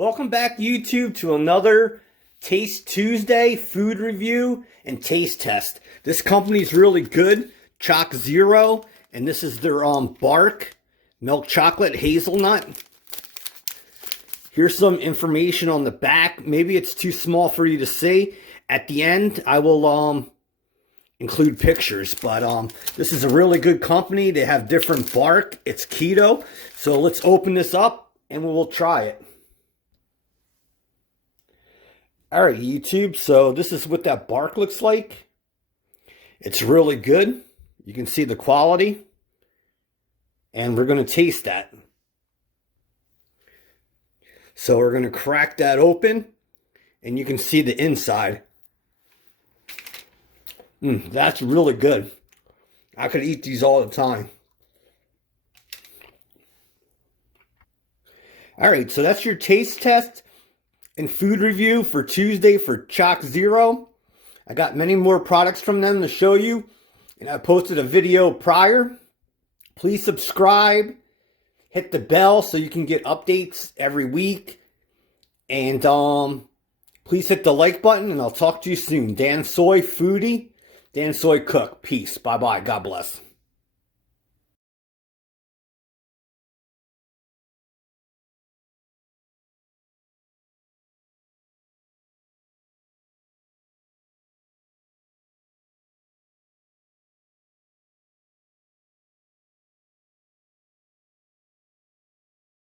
Welcome back, YouTube, to another Taste Tuesday food review and taste test. This company's really good, Choc Zero, and this is their bark milk chocolate hazelnut. Here's some information on the back. Maybe it's too small for you to see. At the end, I will include pictures, but this is a really good company. They have different bark. It's keto. So let's open this up and we'll try it. All right, YouTube, so this is what that bark looks like. It's really good. You can see the quality. And we're going to taste that. So we're going to crack that open. And you can see the inside. That's really good. I could eat these all the time. All right, so that's your taste test and food review for Tuesday for Choc Zero. I got many more products from them to show you, and I posted a video prior. Please subscribe, hit the bell so you can get updates every week, and please hit the like button, and I'll talk to you soon. Dansoy Foodie, Dansoy Cook. Peace. Bye-bye. God bless.